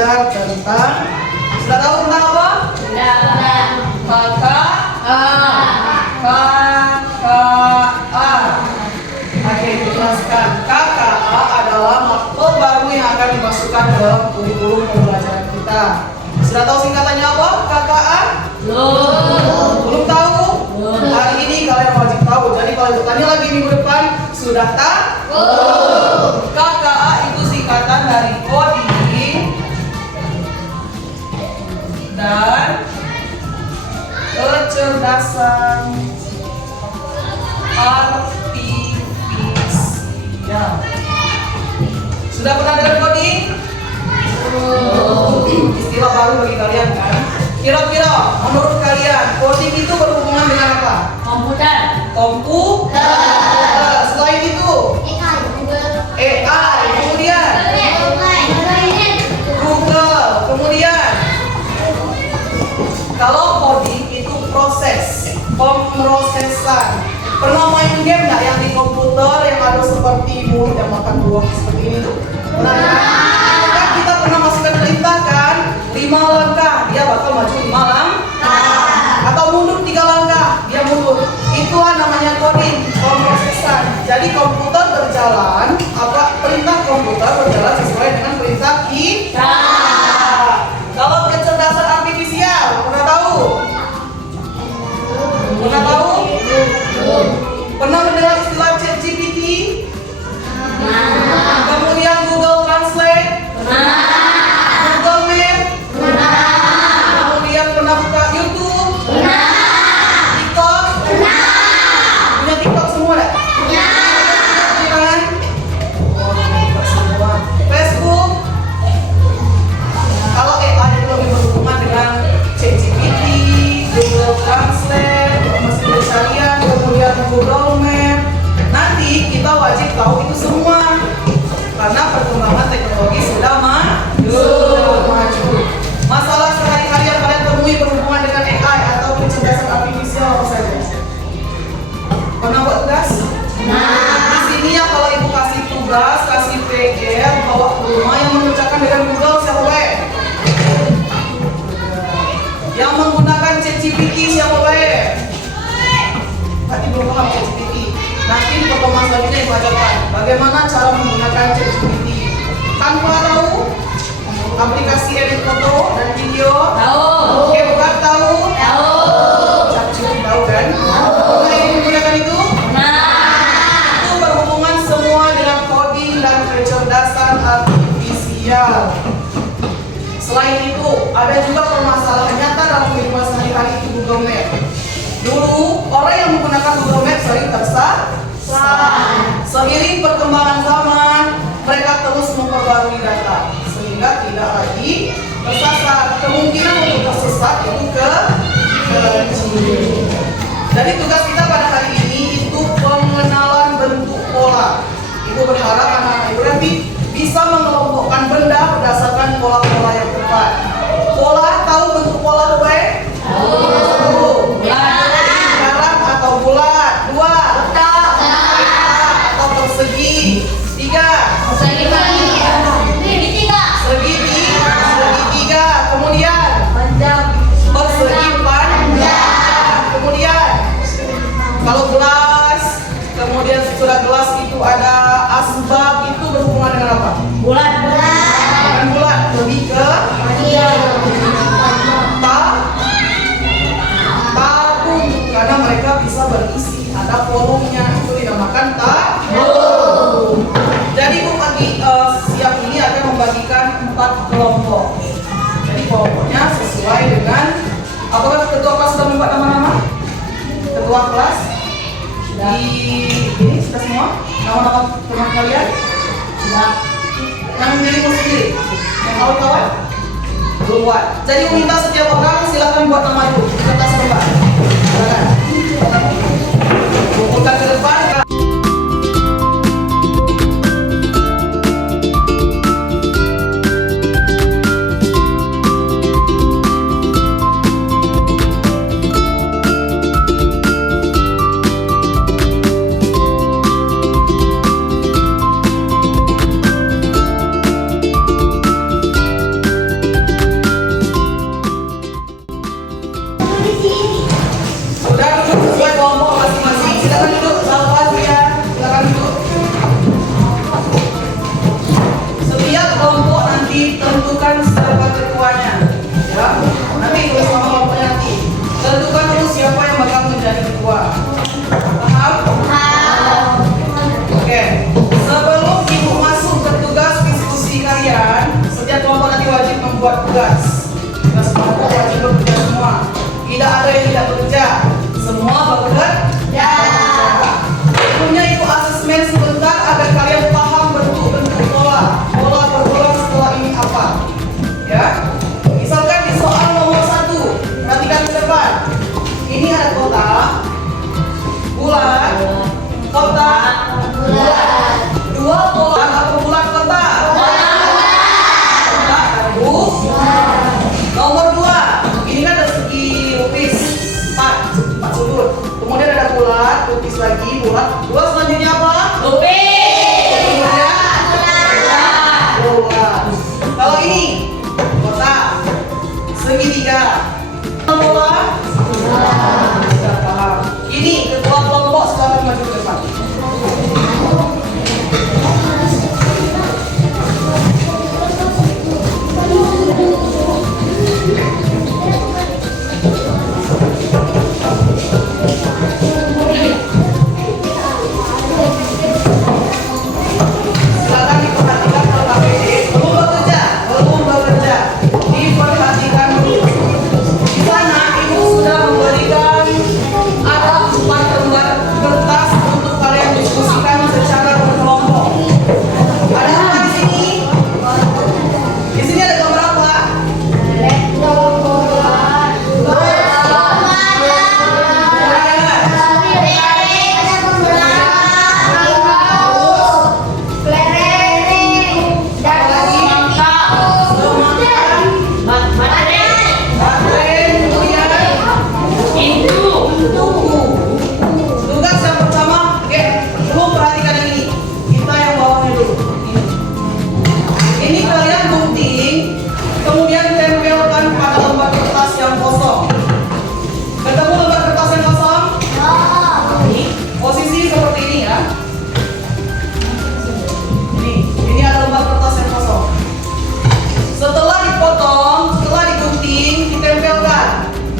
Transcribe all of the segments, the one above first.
belajar tentang, sudah tahu tentang apa? Maka KKA. Oke, jelaskan. KKA adalah matkul baru yang akan dimasukkan dalam kurikulum pembelajaran kita. Sudah tahu singkatannya apa? KKA? Belum tahu? Hari ini kalian wajib tahu. Jadi kalau bertanya lagi minggu depan, sudah tahu? KKA itu singkatan dari coding dan kecerdasan artifisial. Sudah pernah dengar coding? Istilah baru bagi kalian kan? Kira-kira menurut kalian coding itu berhubungan dengan apa? Komputer. Selain itu AI, kemudian Google, kemudian kalau coding itu proses pemrosesan. Pernah main game nggak yang di komputer yang ada seperti mulut yang makan buah seperti ini tuh? Pernah kan kita pernah masukkan perintah kan? 5 langkah dia bakal maju 5 langkah, atau mundur 3 langkah dia mundur. Itulah namanya coding, pemrosesan. Jadi komputer berjalan, perintah komputer berjalan sesuai dengan perintah kita. Kalau kecerdasan artifisial, pernah tahu? Pernah tahu? Pernah mendengar istilah ChatGPT? Kemudian Google Translate? Google Map? Kemudian pernah buka YouTube? TikTok? Punya TikTok semua enggak? Kan? Semua. Facebook? Kalau AI itu lebih berhubungan dengan ChatGPT, Google Translate, mesin pencarian, kemudian Google Map. Nanti kita wajib tahu itu semua karena perkembangan teknologi sudah maju. Masalah sehari-hari yang kalian temui berhubungan dengan AI atau kecerdasan artifisial apa saja? Pernah buat tugas? Di sini ya kalau ibu kasih tugas, kasih PR, bawa ke rumah yang mengerjakan dengan Google siapa baik? Yang menggunakan ChatGPT siapa baik? Tadi belum paham ChatGPT. Nanti di pertemuan selanjutnya ibu ajarkan bagaimana cara menggunakan ChatGPT. Tanpa tahu? Aplikasi edit foto dan video? Tahu. Bukan tahu? Tahu. ChatGPT tahu kan? Pernah ibu menggunakan itu? Itu berhubungan semua dengan coding dan kecerdasan artifisial. Selain itu, ada juga permasalahan nyata dalam kehidupan sehari-hari itu Google Map. Dulu, orang yang menggunakan Google Map sering tersesat. Seiring perkembangan zaman, mereka terus memperbarui data sehingga tidak lagi tersesat. Kemungkinan untuk tersesat itu kecil. Jadi tugas kita pada hari ini itu pengenalan bentuk pola. Ibu berharap anak-anak ibu nanti bisa mengelompokkan benda berdasarkan pola-pola yang tepat. Pola, tahu bentuk pola baik? Tahu. Lingkaran atau bulat? 2. Atau persegi? 3. Segitiga. Kemudian persegi panjang. Kemudian kalau gelas, kemudian sudah gelas itu ada asbak, itu berhubungan dengan apa? Bulan. Bukan bulat, lebih ke tabung, karena mereka bisa berisi, ada volumenya, itu dinamakan tabung. Jadi ibu siang ini akan membagikan 4 kelompok. Jadi kelompoknya sesuai dengan, apakah ketua kelas sudah membuat nama-nama? Ketua kelas di ini sudah semua nama-nama teman kalian? Sudah. Yang dirimu sendiri, yang kawan-kawan belum buat. Jadi minta setiap orang silakan buat nama itu di kertas lembar. Silakan. Kumpulkan ke depan. ini bulat. Bulat selanjutnya apa? Kuping. Bulat. Kalau ini kotak segitiga. Bola. Sudah paham. Ini ketua kelompok silakan maju ke depan. Silakan diperhatikan kalau KPD belum bekerja. Diperhatikan dulu. Di sana ibu sudah memberikan ada 4 lembar kertas untuk kalian diskusikan secara berkelompok. Ada apa di sini? Di sini ada gambar apa? Tugas yang pertama, oke, dulu perhatikan yang ini. Kita yang bawahnya dulu. Ini kalian gunting, kemudian tempelkan pada lembar kertas yang kosong. Ketemu lembar kertas yang kosong? Posisi seperti ini ya. Ini ada lembar kertas yang kosong. Setelah dipotong, setelah digunting, ditempelkan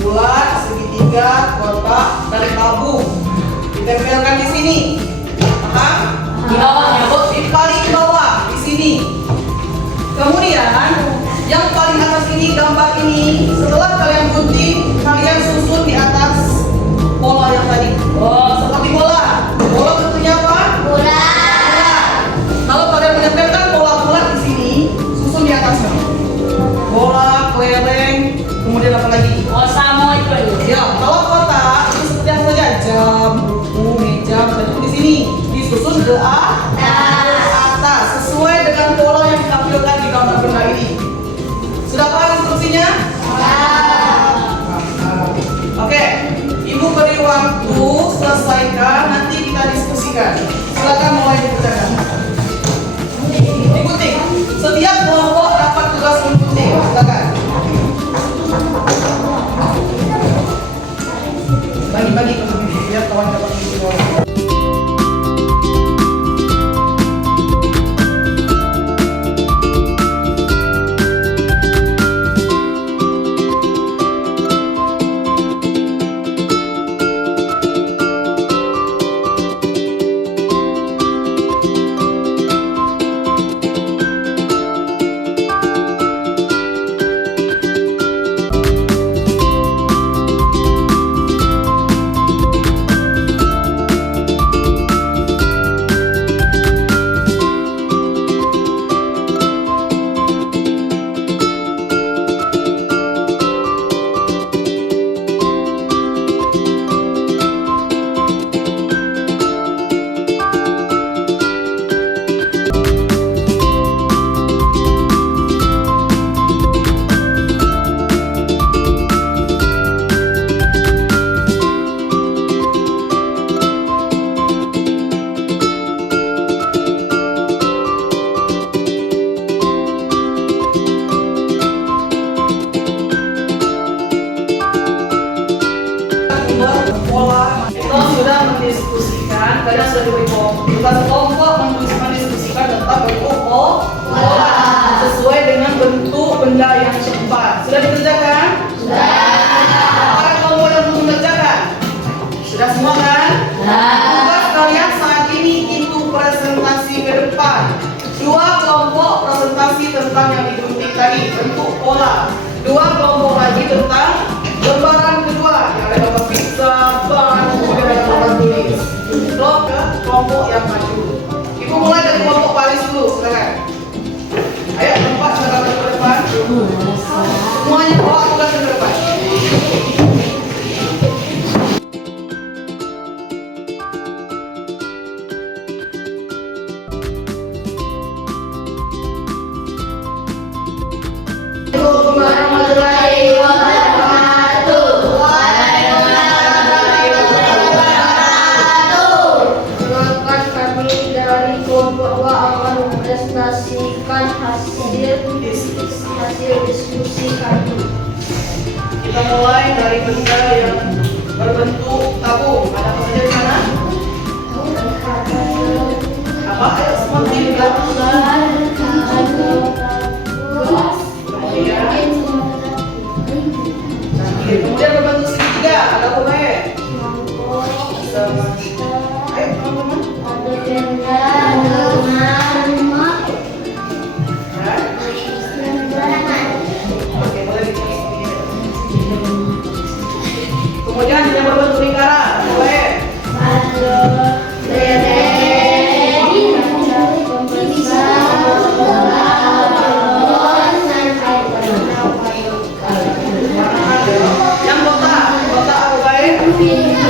bulat, segitiga, kotak, dan tabung. Ditempelkan di sini. Paham? Di bawahnya, Bu. Di paling bawah di sini. Kemudian yang paling atas ini gambar ini. Setelah kalian gunting, kalian susun di atas pola yang tadi. Seperti bola. Bola bentuknya apa? Kalau kalian menempelkan bola bulat di sini, susun di atasnya. Bola, kelereng, kemudian apa lagi? Samo itu aja. Ya, kalau kotak itu seperti yang saja jam, buku, meja, itu di sini disusun ke atas sesuai dengan pola yang ditampilkan di gambar benda ini. Sudah paham instruksinya? Oke, ibu beri waktu selesaikan, nanti kita diskusikan. Silakan mulai dikerjakan. Ikuti. Setiap kelompok dapat tugas mengikuti. Silakan. Bagi-bagi ke biar kawan dapat mengikuti. Sudah mendiskusikan, kalian sudah diberi tugas kelompok mendiskusikan tentang bentuk pola sesuai dengan bentuk benda yang cepat. Sudah dikerjakan? Sudah. Para kelompok yang belum mengerjakan? Sudah semua kan? Tugas kalian saat ini itu presentasi ke depan. 2 kelompok presentasi tentang yang digunting tadi, bentuk pola. 2 kelompok lagi tentang lembaran kedua yang ada gambar pizza, ban, kemudian ada gambar tulis. Kelompok yang maju. Ibu mulai dari kelompok baris dulu, silakan. Ayo tempat silakan ke depan. Semuanya bawa tugas Kita mulai dari benda yang berbentuk tabung. Ada apa saja di sana? Apa? Ayo semua bilang. Kemudian berbentuk segitiga. Ada apa lagi? Ayo teman-teman. Oke, boleh ditulis begini. Kemudian yang berbentuk lingkaran, boleh. Yang kotak, kotak apa baik? Oke, boleh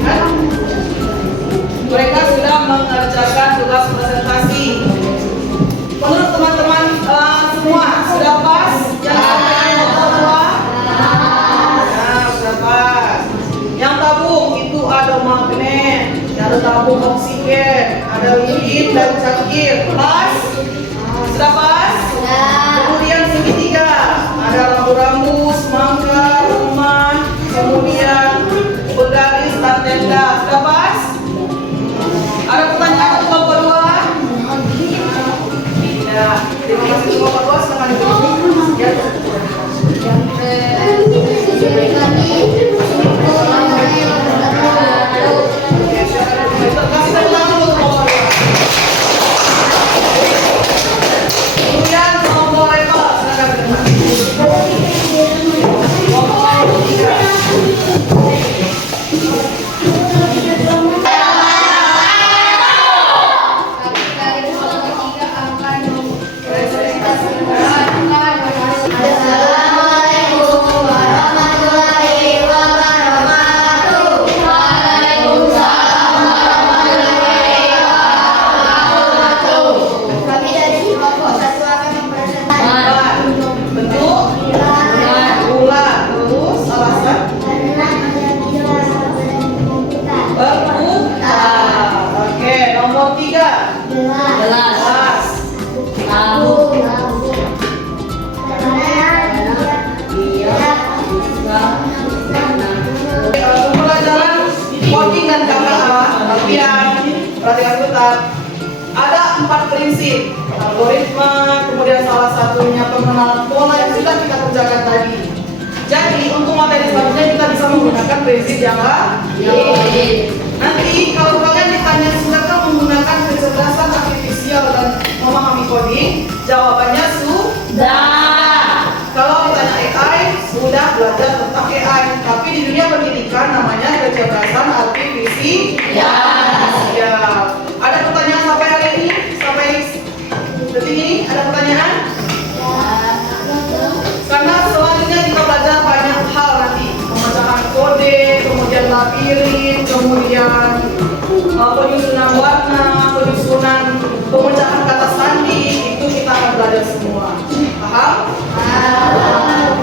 lihat. Mereka sudah mengerjakan tugas presentasi. Menurut teman-teman semua sudah pas? Yang sampai semua? Nah, sudah pas. Yang tabung itu ada magnet, ada tabung oksigen, ada lilin dan cangkir. Pas? Sudah pas? Kemudian segitiga, ada rambu-rambu, semangka, rumah, kemudian bergaris dan tenda. Sudah pas? Ada pertanyaan untuk kelompok dua? Tidak. Terima kasih kelompok dua, silakan duduk. Ya. Oke, silakan duduk. Kasih tepuk tangan untuk kelompok dua. Kemudian kelompok level, silakan duduk. Kelompok tiga. Bentuk bulat, terus alasan berputar. Oke, nomor 3. Gelas. Pembelajaran coding dan KPA. Latihan, perhatikan bentar. Ada 4 prinsip algoritma, kemudian salah satunya pengenalan pola yang sudah kita kerjakan tadi. Jadi untuk materi selanjutnya kita bisa menggunakan prinsip yang lain. Nanti kalau kalian ditanya sudahkah menggunakan kecerdasan artifisial dan memahami coding, jawabannya sudah. Kalau ditanya AI, sudah belajar tentang AI. Tapi di dunia pendidikan namanya kecerdasan artifisial. Ya. Ada pertanyaan sampai hari ini? Sampai detik ini? Ada pertanyaan? Karena selanjutnya kita belajar banyak hal nanti. Pemecahan kode, kemudian labirin, kemudian penyusunan warna, penyusunan pemecahan kata sandi, itu kita akan belajar semua. Paham?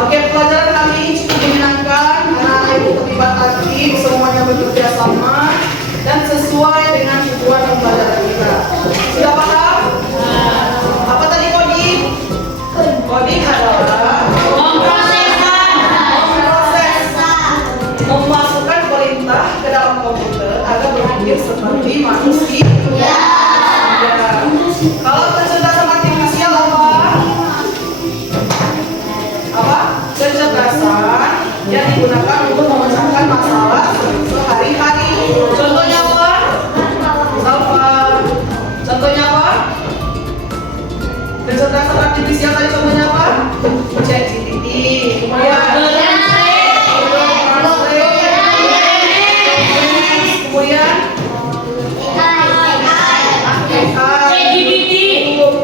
Oke, pelajaran kali ini cukup menyenangkan. Anak-anak ibu terlibat aktif, semuanya bekerja sama dan sesuai dengan tujuan pembelajaran kita. Sudah paham? Apa tadi coding? Coding adalah memasukkan perintah ke dalam komputer agar berpikir seperti manusia. Ya. Kalau kecerdasan artifisial apa? Kecerdasan yang digunakan untuk memecahkan masalah sehari-hari. Contohnya apa? Contohnya apa? Kecerdasan artifisial tadi contohnya apa? ChatGPT. Kemudian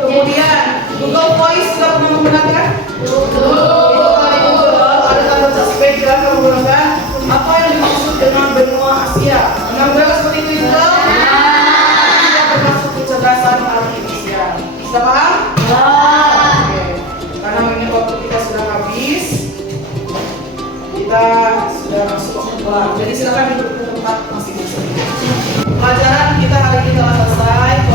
kemudian Google Voice sudah pernah menggunakan? Kalau di Google ada tanda spesial yang menggunakan apa yang dimaksud dengan benua Asia. Mengambil seperti itu juga? Tidak termasuk kecerdasan artifisial. Sudah paham? Oke. Karena ini waktu kita sudah habis, kita sudah masuk waktu pulang. Jadi silakan duduk ke tempat masing-masing. Pelajaran kita hari ini telah selesai.